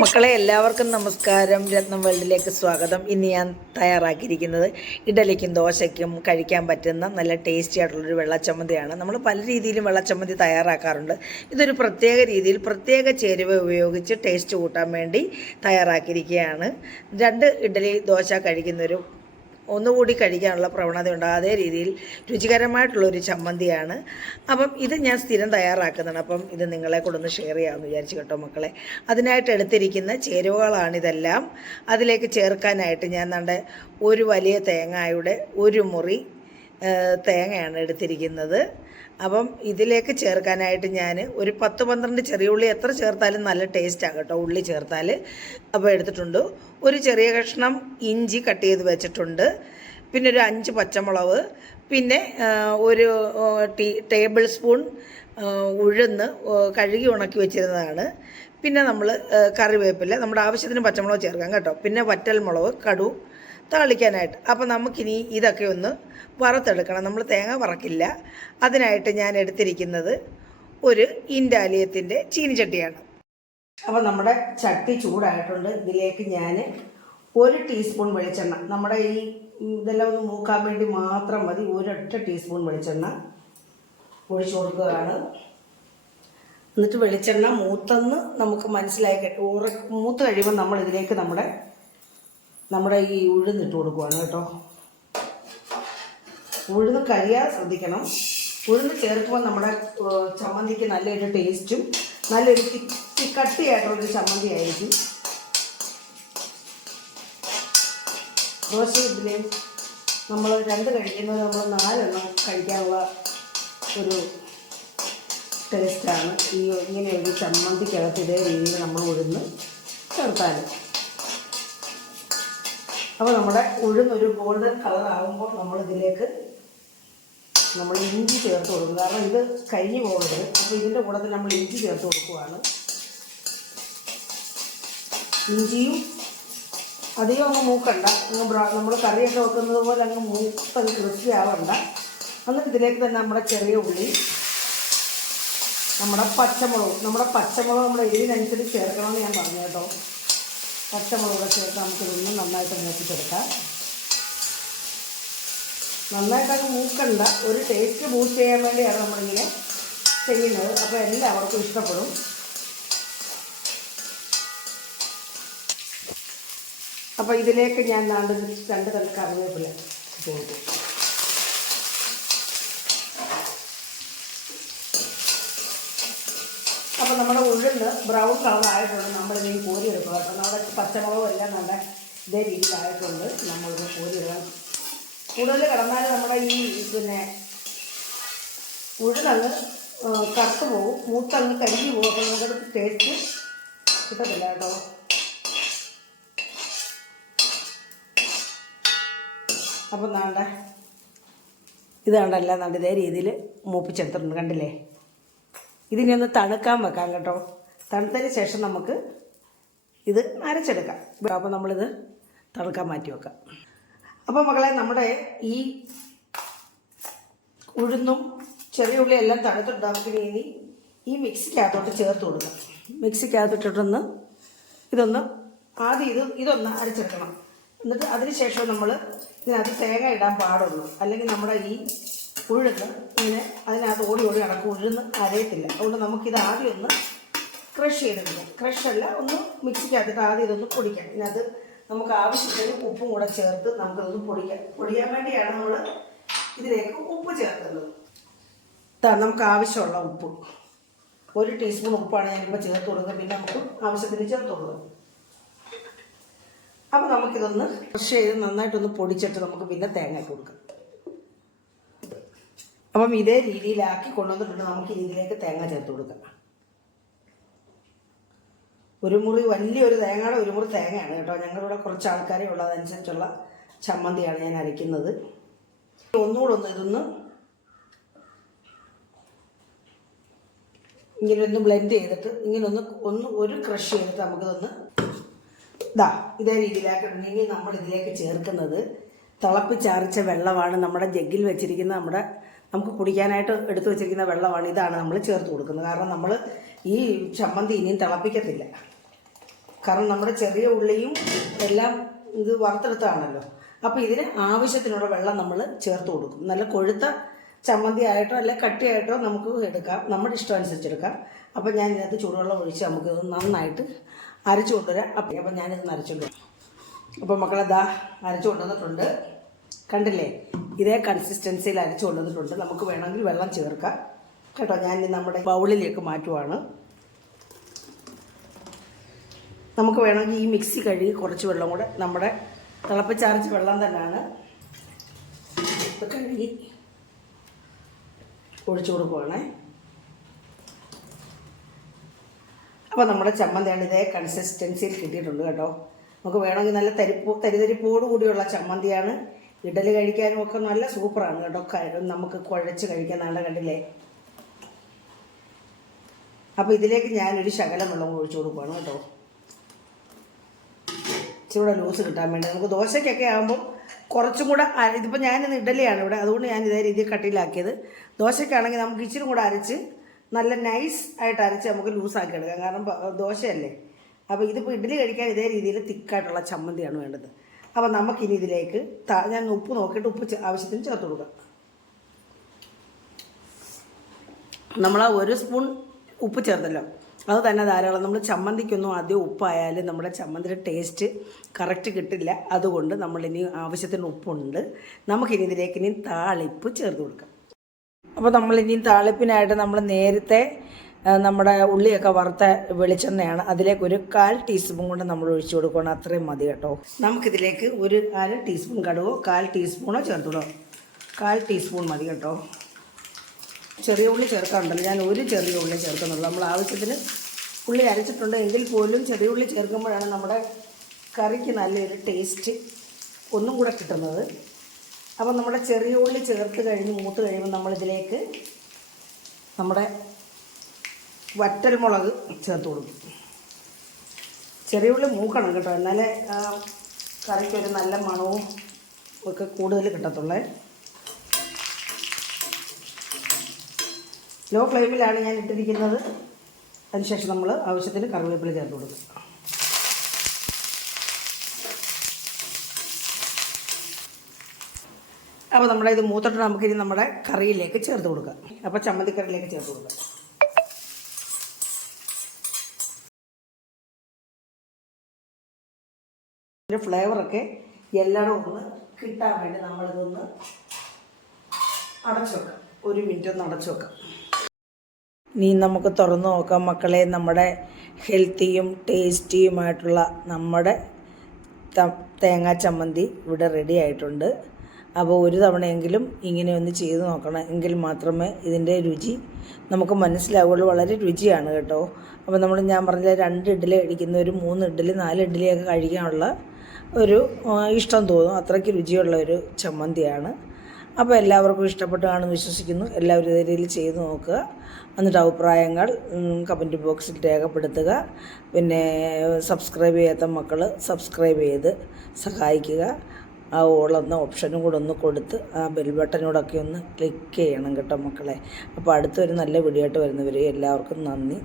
മക്കളെ എല്ലാവർക്കും നമസ്കാരം. രത്നം വേൾഡിലേക്ക് സ്വാഗതം. ഇന്ന് ഞാൻ തയ്യാറാക്കിയിരിക്കുന്നത് ഇഡലിക്കും ദോശയ്ക്കും കഴിക്കാൻ പറ്റുന്ന നല്ല ടേസ്റ്റി ആയിട്ടുള്ളൊരു വെള്ളച്ചമ്മന്തിയാണ്. നമ്മൾ പല രീതിയിലും വെള്ളച്ചമ്മന്തി തയ്യാറാക്കാറുണ്ട്. ഇതൊരു പ്രത്യേക രീതിയിൽ പ്രത്യേക ചേരുവ ഉപയോഗിച്ച് ടേസ്റ്റ് കൂട്ടാൻ വേണ്ടി തയ്യാറാക്കിയിരിക്കുകയാണ്. രണ്ട് ഇഡലി ദോശ കഴിക്കുന്നൊരു ഒന്നുകൂടി കഴിക്കാനുള്ള പ്രവണതയുണ്ട്. അതേ രീതിയിൽ രുചികരമായിട്ടുള്ളൊരു ചമ്മന്തിയാണ്. അപ്പം ഇത് ഞാൻ സ്ഥിരം തയ്യാറാക്കുന്നതാണ്. അപ്പം ഇത് നിങ്ങളെ കൊണ്ടൊന്ന് ഷെയർ ചെയ്യാമെന്ന് വിചാരിച്ചു കേട്ടോ മക്കളെ. അതിനായിട്ട് എടുത്തിരിക്കുന്ന ചേരുവകളാണിതെല്ലാം അതിലേക്ക് ചേർക്കാനായിട്ട് ഞാൻ നമ്മുടെ ഒരു വലിയ തേങ്ങായുടെ ഒരു മുറി തേങ്ങയാണ് എടുത്തിരിക്കുന്നത്. അപ്പം ഇതിലേക്ക് ചേർക്കാനായിട്ട് ഞാൻ ഒരു പത്ത് പന്ത്രണ്ട് ചെറിയ ഉള്ളി എത്ര ചേർത്താലും നല്ല ടേസ്റ്റാണ് കേട്ടോ ഉള്ളി ചേർത്താൽ അപ്പോൾ എടുത്തിട്ടുണ്ട്. ഒരു ചെറിയ കഷ്ണം ഇഞ്ചി കട്ട് ചെയ്ത് വെച്ചിട്ടുണ്ട്. പിന്നെ ഒരു അഞ്ച് പച്ചമുളക്. പിന്നെ ഒരു ടീ ടേബിൾ സ്പൂൺ ഉഴുന്ന് കഴുകി ഉണക്കി വെച്ചിരുന്നതാണ്. പിന്നെ നമ്മൾ കറിവേപ്പില നമ്മുടെ ആവശ്യത്തിന് പച്ചമുളക് ചേർക്കാം കേട്ടോ. പിന്നെ വറ്റൽ മുളക് കടു താളിക്കാനായിട്ട്. അപ്പോൾ നമുക്കിനി ഇതൊക്കെ ഒന്ന് വറുത്തെടുക്കണം. നമ്മൾ തേങ്ങ വറക്കില്ല. അതിനായിട്ട് ഞാൻ എടുത്തിരിക്കുന്നത് ഒരു ഇൻഡാലിയത്തിന്റെ ചീനിച്ചട്ടിയാണ്. അപ്പോൾ നമ്മുടെ ചട്ടി ചൂടായിട്ടുണ്ട്. ഇതിലേക്ക് ഞാൻ ഒരു ടീസ്പൂൺ വെളിച്ചെണ്ണ. നമ്മുടെ ഈ ഇതെല്ലാം ഒന്ന് മൂക്കാൻ വേണ്ടി മാത്രം മതി. ഒരൊറ്റ ടീസ്പൂൺ വെളിച്ചെണ്ണ ഒഴിച്ചു കൊടുക്കുകയാണ്. എന്നിട്ട് വെളിച്ചെണ്ണ മൂത്തെന്ന് നമുക്ക് മനസ്സിലായി മൂത്ത് കഴിയുമ്പോൾ നമ്മൾ ഇതിലേക്ക് നമ്മുടെ നമ്മുടെ ഈ ഉഴുന്നിട്ട് കൊടുക്കുവാണ് കേട്ടോ. ഉഴുന്ന് കരിയാൻ ശ്രദ്ധിക്കണം. ഉഴുന്ന് ചേർക്കുമ്പോൾ നമ്മുടെ ചമ്മന്തിക്ക് നല്ലൊരു ടേസ്റ്റും നല്ലൊരു തിക്കി കട്ടിയായിട്ടുള്ളൊരു ചമ്മന്തി ആയിരിക്കും ദോശ ഇതിൽ നമ്മൾ രണ്ട് കഴിക്കുന്നത് നമ്മൾ നാലെണ്ണം കഴിക്കാനുള്ള ഒരു ടേസ്റ്റാണ് ഈ ഇങ്ങനെ ഒരു ചമ്മന്തിക്കകത്ത് ഇതേ രീതിയിൽ നമ്മൾ ഉഴുന്ന് ചേർത്താൽ അപ്പോൾ നമ്മുടെ ഉഴുന്നൊരു ഗോൾഡൻ കളർ ആകുമ്പോൾ നമ്മൾ ഇതിലേക്ക് നമ്മൾ ഇഞ്ചി ചേർത്ത് കൊടുക്കും. കാരണം ഇത് കരിഞ്ഞു പോകരുത്. അപ്പോൾ ഇതിന്റെ കൂടെ നമ്മൾ ഇഞ്ചി ചേർത്ത് കൊടുക്കുവാണ്. ഇഞ്ചിയും അധികം അങ്ങ് മൂക്കണ്ട. അങ്ങ് നമ്മൾ കറിയൊക്കെ വെക്കുന്നത് പോലെ അങ്ങ് മൂക്കത് അത് ആവണ്ട എന്നിട്ട് ഇതിലേക്ക് തന്നെ നമ്മുടെ ചെറിയ ഉള്ളി നമ്മുടെ പച്ചമുളക് നമ്മുടെ പച്ചമുളക് നമ്മുടെ എരിവിനനുസരിച്ച് ചേർക്കണമെന്ന് ഞാൻ പറഞ്ഞു കേട്ടോ. പച്ചമുളക് ചേർത്ത് നമുക്കിതൊന്ന് നന്നായിട്ട് മൂപ്പിച്ചെടുക്കാം. നന്നായിട്ടങ്ങ് മൂക്കണ്ട ഒരു ടേസ്റ്റ് ബൂസ്റ്റ് ചെയ്യാൻ വേണ്ടിയാണ് നമ്മളിങ്ങനെ ചെയ്യുന്നത്. അപ്പോൾ എല്ലാവർക്കും ഇഷ്ടപ്പെടും. അപ്പോൾ ഇതിലേക്ക് ഞാൻ നാണ്ട് രണ്ട് തണ്ട് കറിവേപ്പില കൊടുക്കും അപ്പോൾ നമ്മുടെ ഉഴുന്ന് ബ്രൗൺ കളർ ആയിട്ടുണ്ട് നമ്മളിത് കോരി എടുക്കുക അപ്പോൾ നമ്മുടെ പച്ചമുളകും എല്ലാം നല്ല ഇതേ രീതിയിലായിട്ടുണ്ട്. നമ്മളിത് കോരി ഇടണം കൂടുതൽ കിടന്നാൽ നമ്മുടെ ഈ പിന്നെ കറുത്തു കറുത്ത് പോകും മൂത്തങ്ങ് കരിഞ്ഞു പോകും അപ്പോൾ നമുക്കത് ടേസ്റ്റ് കിട്ടത്തില്ല കേട്ടോ. അപ്പം നാണ്ട ഇതാണ്ടല്ല നാണ്ട് ഇതേ രീതിയിൽ മൂപ്പിച്ചെടുത്തിട്ടുണ്ട്. കണ്ടില്ലേ? ഇതിനെ ഒന്ന് തണുക്കാൻ വെക്കാം കേട്ടോ. തണുത്തതിന് ശേഷം നമുക്ക് ഇത് അരച്ചെടുക്കാം. അപ്പോൾ നമ്മളിത് തണുക്കാൻ മാറ്റി വെക്കാം. അപ്പോൾ മക്കളെ നമ്മുടെ ഈ ഉഴുന്നും ചെറിയ ഉള്ളി എല്ലാം തണുത്തിട്ട് നമുക്ക് ഇനി ഈ മിക്സിക്കകത്തോട്ട് ചേർത്ത് കൊടുക്കാം. മിക്സിക്കകത്തിട്ടിട്ടൊന്ന് ഇതൊന്ന് ആദ്യം ഇത് ഇതൊന്ന് അരച്ചെടുക്കണം. എന്നിട്ട് അതിനുശേഷം നമ്മൾ ഇതിനകത്ത് തേങ്ങ ഇടാൻ പാടുള്ളൂ. അല്ലെങ്കിൽ നമ്മുടെ ഈ ഉഴുന്ന് ഇങ്ങനെ അതിനകത്ത് ഓടി ഓടി നടക്കും. ഉഴുന്ന് അരയത്തില്ല. അതുകൊണ്ട് നമുക്കിത് ആദ്യം ഒന്ന് ക്രഷ് ചെയ്തെടുക്കാം ക്രഷ് അല്ല ഒന്ന് മിക്സിക്കകത്തിട്ട് ആദ്യം ഇതൊന്ന് പൊടിക്കാം ഇതിനകത്ത് നമുക്ക് ആവശ്യത്തിന് ഉപ്പും കൂടെ ചേർത്ത് നമുക്കതൊന്ന് പൊടിക്കാം. പൊടിക്കാൻ വേണ്ടിയാണ് നമ്മൾ ഇതിലേക്ക് ഉപ്പ് ചേർക്കുന്നത്. നമുക്ക് ആവശ്യമുള്ള ഉപ്പ്. ഒരു ടീസ്പൂൺ ഉപ്പാണ് ഞാനിപ്പോൾ ചേർത്ത് കൊടുക്കുന്നത്. പിന്നെ നമുക്ക് ആവശ്യത്തിന് ചേർത്ത് കൊടുക്കും. അപ്പോൾ നമുക്കിതൊന്ന് ക്രഷ് ചെയ്ത് നന്നായിട്ടൊന്ന് പൊടിച്ചിട്ട് നമുക്ക് പിന്നെ തേങ്ങ കൊടുക്കാം. അപ്പം ഇതേ രീതിയിലാക്കി കൊണ്ടുവന്നിട്ടുണ്ട്. നമുക്ക് ഇതിലേക്ക് തേങ്ങ ചേർത്ത് കൊടുക്കാം. ഒരു മുറി വലിയൊരു തേങ്ങയുടെ ഒരു മുറി തേങ്ങയാണ് കേട്ടോ. ഞങ്ങളിവിടെ കുറച്ച് ആൾക്കാരെ ഉള്ളതനുസരിച്ചുള്ള ചമ്മന്തിയാണ് ഞാൻ അരയ്ക്കുന്നത്. ഒന്നുകൂടെ ഒന്ന് ഇതൊന്ന് ഇങ്ങനെ ഒന്ന് ബ്ലെൻഡ് ചെയ്തിട്ട് ഇങ്ങനെ ഒന്ന് ഒരു ക്രഷ് ചെയ്തിട്ട് നമുക്കിതൊന്ന് ഇതാ ഇതേ രീതിയിലാക്കി ഇനി നമ്മൾ ഇതിലേക്ക് ചേർക്കുന്നത് തിളപ്പിച്ചാറിച്ച വെള്ളമാണ്. നമ്മുടെ ജഗ്ഗിൽ വെച്ചിരിക്കുന്ന നമ്മുടെ നമുക്ക് കുടിക്കാനായിട്ട് എടുത്തു വെച്ചിരിക്കുന്ന വെള്ളമാണ്. ഇതാണ് നമ്മൾ ചേർത്ത് കൊടുക്കുന്നത്. കാരണം നമ്മൾ ഈ ചമ്മന്തി ഇനിയും തിളപ്പിക്കത്തില്ല. കാരണം നമ്മുടെ ചെറിയ ഉള്ളിയും എല്ലാം ഇത് വറുത്തെടുത്താണല്ലോ അപ്പോൾ ഇതിന് ആവശ്യത്തിനുള്ള വെള്ളം നമ്മൾ ചേർത്ത് കൊടുക്കും. നല്ല കൊഴുത്ത ചമ്മന്തി ആയിട്ടോ അല്ലെ കട്ടിയായിട്ടോ നമുക്ക് എടുക്കാം. നമ്മുടെ ഇഷ്ടം അനുസരിച്ച് എടുക്കാം. അപ്പോൾ ഞാൻ ഇതിനകത്ത് ചൂടുവെള്ളം ഒഴിച്ച് നമുക്ക് നന്നായിട്ട് അരച്ചു കൊണ്ടുവരാം. അപ്പം അപ്പം ഞാനിത് അരച്ചുകൊണ്ട് അപ്പോൾ മക്കളെ ദാ അരച്ചു കൊണ്ടുവന്നിട്ടുണ്ട്. കണ്ടില്ലേ? ഇതേ കൺസിസ്റ്റൻസിയിൽ അരച്ചു കൊണ്ടുവന്നിട്ടുണ്ട്. നമുക്ക് വേണമെങ്കിൽ വെള്ളം ചേർക്കാം. കേട്ടോ? ഞാൻ നമ്മുടെ ബൗളിലേക്ക് മാറ്റുവാണ്. നമുക്ക് വേണമെങ്കിൽ ഈ മിക്സി കഴുകി കുറച്ച് വെള്ളം കൂടെ നമ്മുടെ തിളപ്പിച്ചാർച്ച വെള്ളം തന്നെയാണ്. കഴുകി ഒഴിച്ചു കൊടുക്കുവാണേ. അപ്പോൾ നമ്മുടെ ചമ്മന്തിയാണ് ഇതേ കൺസിസ്റ്റൻസിയിൽ കിട്ടിയിട്ടുണ്ട് കേട്ടോ. നമുക്ക് വേണമെങ്കിൽ നല്ല തരിപ്പോ തരിതരിപ്പോട് കൂടിയുള്ള ചമ്മന്തിയാണ്. ഇഡലി കഴിക്കാനും ഒക്കെ നല്ല സൂപ്പറാണ് കേട്ടോ. നമുക്ക് കുഴച്ച് കഴിക്കാൻ നല്ല കണ്ടില്ലേ? അപ്പോൾ ഇതിലേക്ക് ഞാനൊരു ശകലം വെള്ളം ഒഴിച്ചു കൊടുക്കുവാണ് കേട്ടോ. ഇച്ചിരി കൂടെ ലൂസ് കിട്ടാൻ വേണ്ടി. നമുക്ക് ദോശയ്ക്കൊക്കെ ആകുമ്പം കുറച്ചും കൂടെ ഇതിപ്പോൾ ഞാനിന്ന് ഇഡലിയാണ് ഇവിടെ. അതുകൊണ്ട് ഞാൻ ഇതേ രീതിയിൽ കട്ടിയിലാക്കിയത്. ദോശയ്ക്കാണെങ്കിൽ നമുക്ക് ഇച്ചിരി കൂടെ അരച്ച് നല്ല നൈസ് ആയിട്ട് അരച്ച് നമുക്ക് ലൂസാക്കി എടുക്കാം. കാരണം ദോശയല്ലേ. അപ്പോൾ ഇതിപ്പോൾ ഇഡലി കഴിക്കാൻ ഇതേ രീതിയിൽ തിക്കായിട്ടുള്ള ചമ്മന്തിയാണ് വേണ്ടത്. അപ്പോൾ നമുക്കിനി ഇതിലേക്ക് ഞാൻ ഉപ്പ് നോക്കിയിട്ട് ഉപ്പ് ആവശ്യത്തിന് ചേർത്ത് കൊടുക്കാം. നമ്മൾ ആ ഒരു സ്പൂൺ ഉപ്പ് ചേർത്തല്ലോ. അത് തന്നെ ധാരാളം. നമ്മൾ ചമ്മന്തിക്കൊന്നും ആദ്യം ഉപ്പായാലും നമ്മുടെ ചമ്മന്തിയുടെ ടേസ്റ്റ് കറക്റ്റ് കിട്ടില്ല. അതുകൊണ്ട് നമ്മളിനി ആവശ്യത്തിന് ഉപ്പുണ്ട്. നമുക്കിനി ഇതിലേക്ക് ഇനി താളിപ്പ് ചേർത്ത് കൊടുക്കാം. അപ്പോൾ നമ്മളിനി താളിപ്പിനായിട്ട് നമ്മൾ നേരത്തെ നമ്മുടെ ഉള്ളിയൊക്കെ വറുത്ത വെളിച്ചെണ്ണയാണ് അതിലേക്ക് ഒരു കാൽ ടീസ്പൂൺ കൊണ്ട് നമ്മൾ ഒഴിച്ചു കൊടുക്കണം അത്രയും മതി കേട്ടോ. നമുക്കിതിലേക്ക് ഒരു അര ടീസ്പൂൺ കടുവോ കാൽ ടീസ്പൂണോ ചേർത്തുള്ളൂ കാൽ ടീസ്പൂൺ മതി കേട്ടോ. ചെറിയ ഉള്ളി ചേർക്കാറുണ്ടല്ലോ. ഞാൻ ഒരു ചെറിയ ഉള്ളി ചേർക്കുന്നുള്ളൂ. നമ്മൾ ആവശ്യത്തിന് ഉള്ളി അരച്ചിട്ടുണ്ട് എങ്കിൽ പോലും ചെറിയ ഉള്ളി ചേർക്കുമ്പോഴാണ് നമ്മുടെ കറിക്ക് നല്ലൊരു ടേസ്റ്റ് ഒന്നും കൂടെ കിട്ടുന്നത്. അപ്പം നമ്മുടെ ചെറിയ ഉള്ളി ചേർത്ത് കഴിഞ്ഞ് മൂത്ത് കഴിയുമ്പോൾ നമ്മളിതിലേക്ക് നമ്മുടെ വറ്റൽ മുളക് ചേർത്ത് കൊടുക്കും. ചെറിയ ഉള്ളി മൂക്കണം കേട്ടോ. എന്നാലേ കറിക്കൊരു നല്ല മണവും ഒക്കെ കൂടുതൽ കിട്ടത്തുള്ളേ. ലോ ഫ്ലെയിമിലാണ് ഞാൻ ഇട്ടിരിക്കുന്നത്. അതിനുശേഷം നമ്മൾ ആവശ്യത്തിന് കറിവേപ്പില ചേർത്ത് കൊടുക്കും. അപ്പോൾ നമ്മുടെ ഇത് മൂത്തിട്ട് നമുക്കിനി നമ്മുടെ കറിയിലേക്ക് ചേർത്ത് കൊടുക്കാം. അപ്പോൾ ചമ്മന്തിക്കറിയിലേക്ക് ചേർത്ത് കൊടുക്കാം. ഇതിന്റെ ഫ്ലേവറൊക്കെ എല്ലാം ഒന്ന് കിട്ടാൻ വേണ്ടി നമ്മളിതൊന്ന് അടച്ചു വെക്കാം. ഒരു മിനിറ്റ് ഒന്ന് അടച്ചു വെക്കാം. ഇനി നമുക്ക് തുറന്നു നോക്കാം മക്കളെ നമ്മുടെ ഹെൽത്തിയും ടേസ്റ്റിയുമായിട്ടുള്ള നമ്മുടെ തേങ്ങാ ചമ്മന്തി ഇവിടെ റെഡി ആയിട്ടുണ്ട്. അപ്പോൾ ഒരു തവണയെങ്കിലും ഇങ്ങനെ ഒന്ന് ചെയ്ത് നോക്കണം എങ്കിൽ മാത്രമേ ഇതിന്റെ രുചി നമുക്ക് മനസ്സിലാവുള്ളൂ. വളരെ രുചിയാണ് കേട്ടോ. അപ്പോൾ നമ്മൾ ഞാൻ പറഞ്ഞ രണ്ട് ഇഡ്ഡലി കഴിക്കുന്ന ഒരു മൂന്ന് ഇഡ്ഡലി നാല് ഇഡ്ഡലിയൊക്കെ കഴിക്കാനുള്ള ഒരു ഇഷ്ടം തോന്നും. അത്രയ്ക്ക് രുചിയുള്ള ഒരു ചമ്മന്തിയാണ്. അപ്പോൾ എല്ലാവർക്കും ഇഷ്ടപ്പെട്ടു കാണുമെന്ന് വിശ്വസിക്കുന്നു. എല്ലാവരും ഇതേ രീതിയിൽ ചെയ്ത് നോക്കുക. എന്നിട്ട് അഭിപ്രായങ്ങൾ കമന്റ് ബോക്സിൽ രേഖപ്പെടുത്തുക. പിന്നെ സബ്സ്ക്രൈബ് ചെയ്യാത്ത മക്കൾ സബ്സ്ക്രൈബ് ചെയ്ത് സഹായിക്കുക. ആ ഓളെന്ന ഓപ്ഷനും കൂടെ ഒന്ന് കൊടുത്ത് ആ ബെൽ ബട്ടനോടൊക്കെ ഒന്ന് ക്ലിക്ക് ചെയ്യണം കേട്ടോ മക്കളെ. അപ്പോൾ അടുത്തൊരു നല്ല വീഡിയോ ആയിട്ട് വരുന്നവരെ എല്ലാവർക്കും നന്ദി.